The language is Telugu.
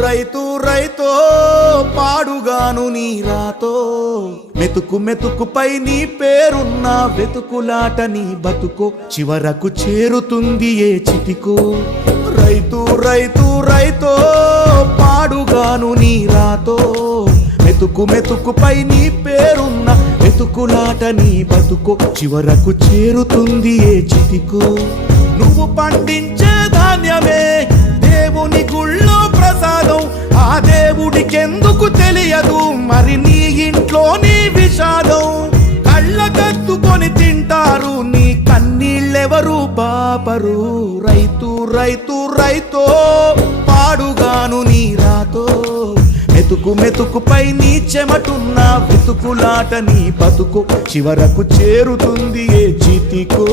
రైతు రైతో పాడుగాను నీ రాతో మెతుకు మెతుకుపై నీ పేరున్న వెతుకులాట నీ బతుకో చివరకు చేరుతుంది ఏ చితికో రైతు రైతు రైతో పాడుగాను నీ రాతో మెతుకు మెతుకుపై నీ పేరున్న వెతుకులాట నీ బతుకో చివరకు చేరుతుంది ఏ చితికో నువ్వు పండించే ధాన్యమే దేవుని గుళ్ళో ప్రసాదం ఆ దేవుడికెందుకు తెలియదు మరి నీ ఇంట్లో నీ విషాదం కళ్ళకత్తుకొని తింటారు నీ కన్నీళ్ళెవరు బాపరు రైతు రైతు రైతో పాడుగాను నీ రాతో మెతుకు మెతుకుపై నీ చెమటున్న వెతుకులాట నీ బతుకు చివరకు చేరుతుంది ఏ చితికో